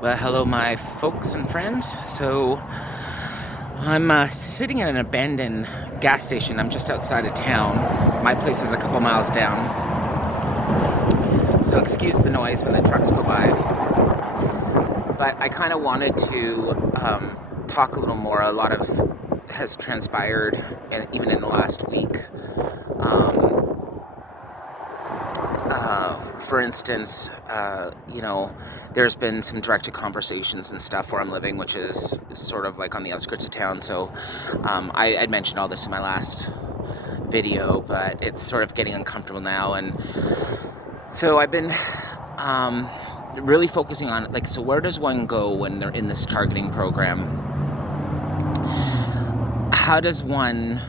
Well, hello, my folks and friends. So, I'm sitting at an abandoned gas station. I'm just outside of town. My place is a couple miles down. So, excuse the noise when the trucks go by. But I kind of wanted to talk a little more. A lot of has transpired, even in the last week. Um, for instance, there's been some directed conversations and stuff where I'm living, which is sort of like on the outskirts of town. So I'd mentioned all this in my last video, but it's sort of getting uncomfortable now. And so I've been really focusing on, like, so where does one go when they're in this targeting program? How does one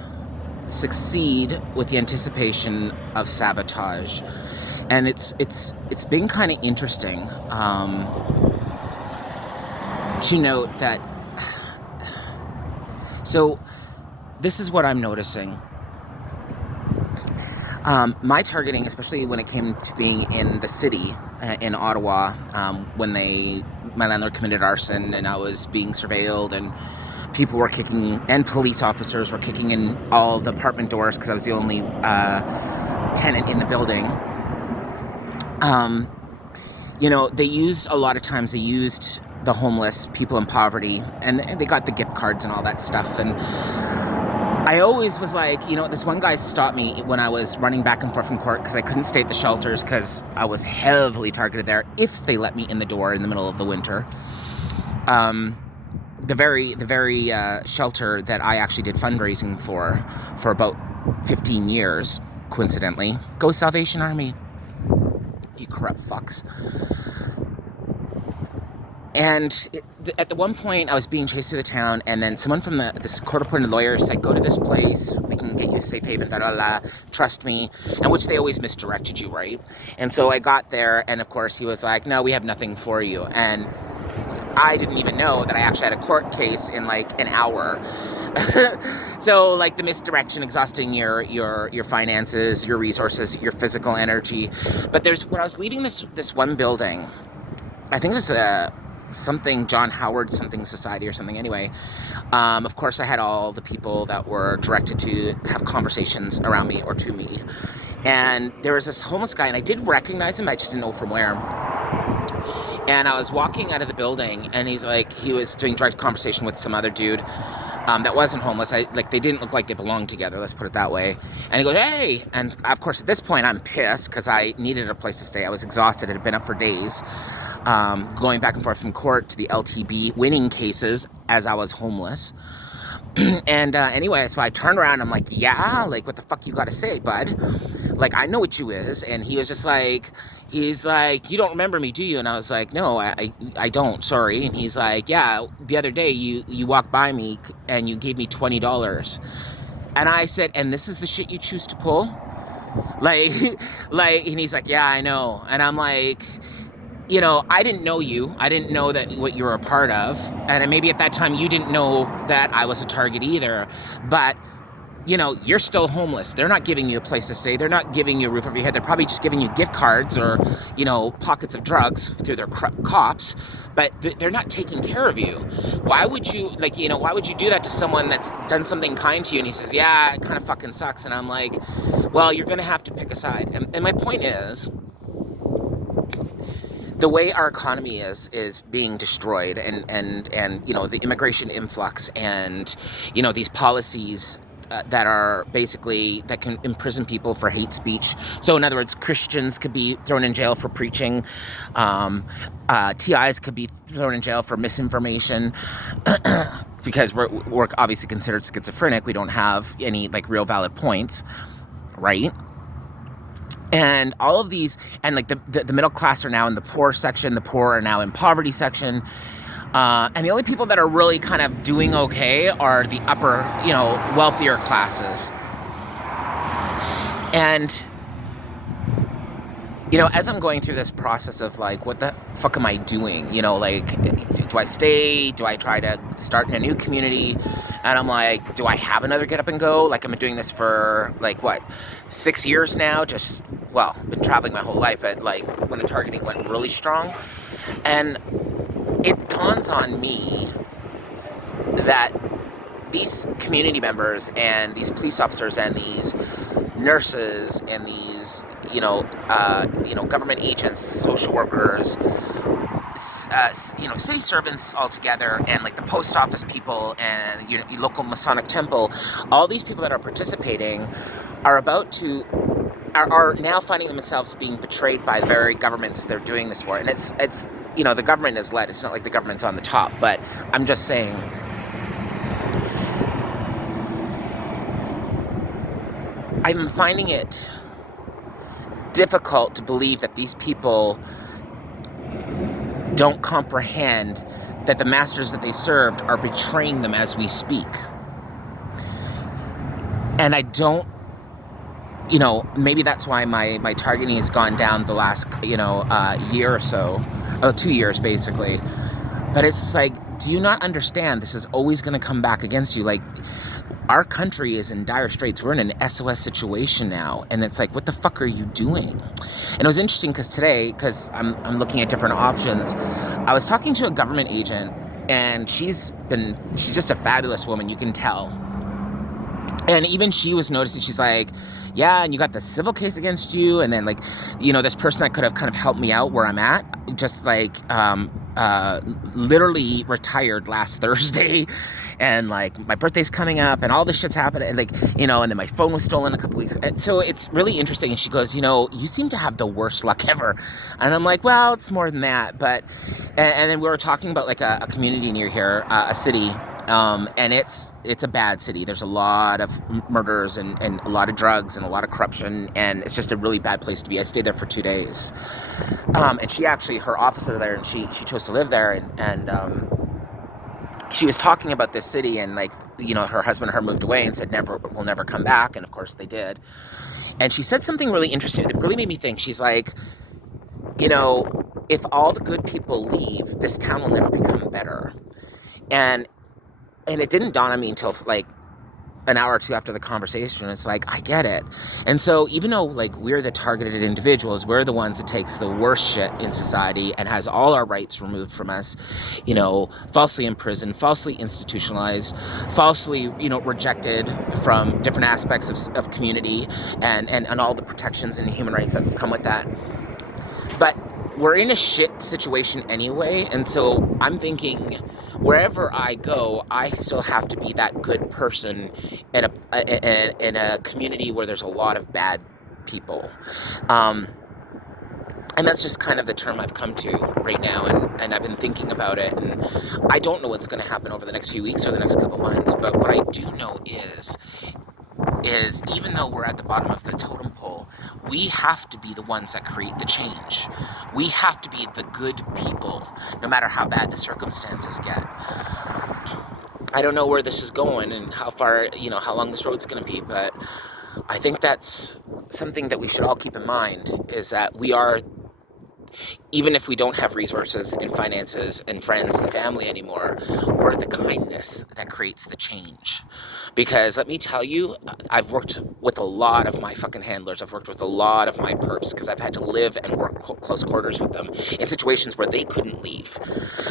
succeed with the anticipation of sabotage? And it's been kind of interesting to note that. So this is what I'm noticing. My targeting, especially when it came to being in the city, in Ottawa, when my landlord committed arson and I was being surveilled, and people were kicking, and police officers were kicking in all the apartment doors because I was the only tenant in the building. They used the homeless, people in poverty, and they got the gift cards and all that stuff. And I always was like, this one guy stopped me when I was running back and forth from court because I couldn't stay at the shelters because I was heavily targeted there if they let me in the door in the middle of the winter. The very shelter that I actually did fundraising for about 15 years, coincidentally. Go Salvation Army, you corrupt fucks. And at the one point, I was being chased through the town, and then someone from this court-appointed lawyer said, "Go to this place. We can get you a safe haven. Blah, blah, blah. Trust me." And which they always misdirected you, right? And so I got there, and of course, he was like, "No, we have nothing for you." And I didn't even know that I actually had a court case in like an hour. So, like, the misdirection, exhausting your finances, your resources, your physical energy. But when I was leaving this one building, I think it was something John Howard something society or something. Anyway, of course I had all the people that were directed to have conversations around me or to me, and there was this homeless guy, and I did recognize him, I just didn't know from where. And I was walking out of the building, and he was doing direct conversation with some other dude that wasn't homeless. They didn't look like they belonged together, let's put it that way. And he goes, "Hey!" And of course at this point I'm pissed because I needed a place to stay. I was exhausted. It had been up for days. Going back and forth from court to the LTB, winning cases as I was homeless. And anyway, so I turned around, I'm like, "Yeah, like, what the fuck you gotta say, bud? Like, I know what you is." And he was just like, "You don't remember me, do you?" And I was like, "No, I don't, sorry." And he's like, "Yeah, the other day you walked by me and you gave me $20. And I said, "And this is the shit you choose to pull?" Like, and he's like, "Yeah, I know." And I'm like, I didn't know you. I didn't know that what you were a part of. And maybe at that time you didn't know that I was a target either. But, you're still homeless. They're not giving you a place to stay. They're not giving you a roof over your head. They're probably just giving you gift cards or, pockets of drugs through their cops. But they're not taking care of you. Why would you, why would you do that to someone that's done something kind to you? And he says, "Yeah, it kind of fucking sucks." And I'm like, well, you're going to have to pick a side. And my point is, the way our economy is being destroyed, and the immigration influx, and these policies that are basically that can imprison people for hate speech. So in other words, Christians could be thrown in jail for preaching. TIs could be thrown in jail for misinformation. Because we're obviously considered schizophrenic. We don't have any real valid points, right? And all of these, and the middle class are now in the poor section, the poor are now in poverty section. And the only people that are really kind of doing okay are the upper, wealthier classes. And, as I'm going through this process of what the fuck am I doing? Do I stay? Do I try to start in a new community? And I'm like, do I have another get up and go? I've been doing this for 6 years now. Been traveling my whole life, but when the targeting went really strong. And it dawns on me that these community members and these police officers and these nurses and these government agents, social workers, city servants all together, and like the post office people and your local Masonic temple, all these people that are participating are about to are now finding themselves being betrayed by the very governments they're doing this for. And it's the government is led. It's not like the government's on the top, but I'm just saying, I'm finding it difficult to believe that these people don't comprehend that the masters that they served are betraying them as we speak. And I don't, maybe that's why my targeting has gone down the last, year or so, 2 years basically. But it's just like, do you not understand this is always going to come back against you? Like, our country is in dire straits. We're in an SOS situation now. And it's like, what the fuck are you doing? And it was interesting because today, because I'm looking at different options, I was talking to a government agent, and she's just a fabulous woman, you can tell. And even she was noticing, she's like, yeah, and you got the civil case against you, and then like, this person that could have kind of helped me out where I'm at, just like literally retired last Thursday, and like my birthday's coming up, and all this shit's happening, and like, and then my phone was stolen a couple weeks ago. And so it's really interesting. And she goes, you seem to have the worst luck ever. And I'm like, well, it's more than that. But and then we were talking about like a community near here, a city. And it's a bad city. There's a lot of murders and a lot of drugs and a lot of corruption, and it's just a really bad place to be. I stayed there for 2 days. And she actually, her office is there, and she chose to live there, and she was talking about this city, and like, her husband and her moved away and said we'll never come back, and of course they did. And she said something really interesting that really made me think. She's like, if all the good people leave, this town will never become better. And it didn't dawn on me until like an hour or two after the conversation. It's like, I get it. And so even though like we're the targeted individuals, we're the ones that takes the worst shit in society and has all our rights removed from us, falsely imprisoned, falsely institutionalized, falsely, rejected from different aspects of community and all the protections and human rights that have come with that. But we're in a shit situation anyway. And so I'm thinking, wherever I go, I still have to be that good person in a community where there's a lot of bad people. And that's just kind of the term I've come to right now, and I've been thinking about it, and I don't know what's going to happen over the next few weeks or the next couple months, but what I do know is even though we're at the bottom of the totem pole, we have to be the ones that create the change. We have to be the good people, no matter how bad the circumstances get. I don't know where this is going and how far, how long this road's going to be, but I think that's something that we should all keep in mind, is that we are, even if we don't have resources and finances and friends and family anymore, we're the kindness that creates the change. Because let me tell you, I've worked with a lot of my fucking handlers. I've worked with a lot of my perps, because I've had to live and work close quarters with them in situations where they couldn't leave.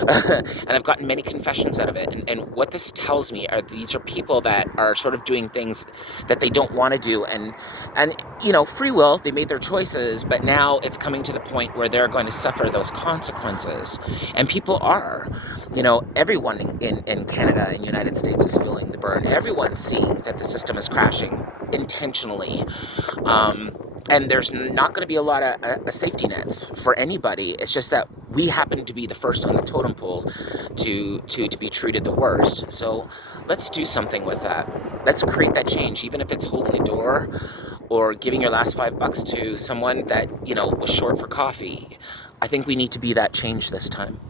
And I've gotten many confessions out of it. And what this tells me are these are people that are sort of doing things that they don't want to do. And free will, they made their choices, but now it's coming to the point where they're going to suffer those consequences. And people are, everyone in Canada and United States is feeling the burn. Everyone's seeing that the system is crashing intentionally. And there's not going to be a lot of safety nets for anybody. It's just that we happen to be the first on the totem pole to be treated the worst. So let's do something with that. Let's create that change, even if it's holding a door or giving your last $5 to someone that, was short for coffee. I think we need to be that change this time.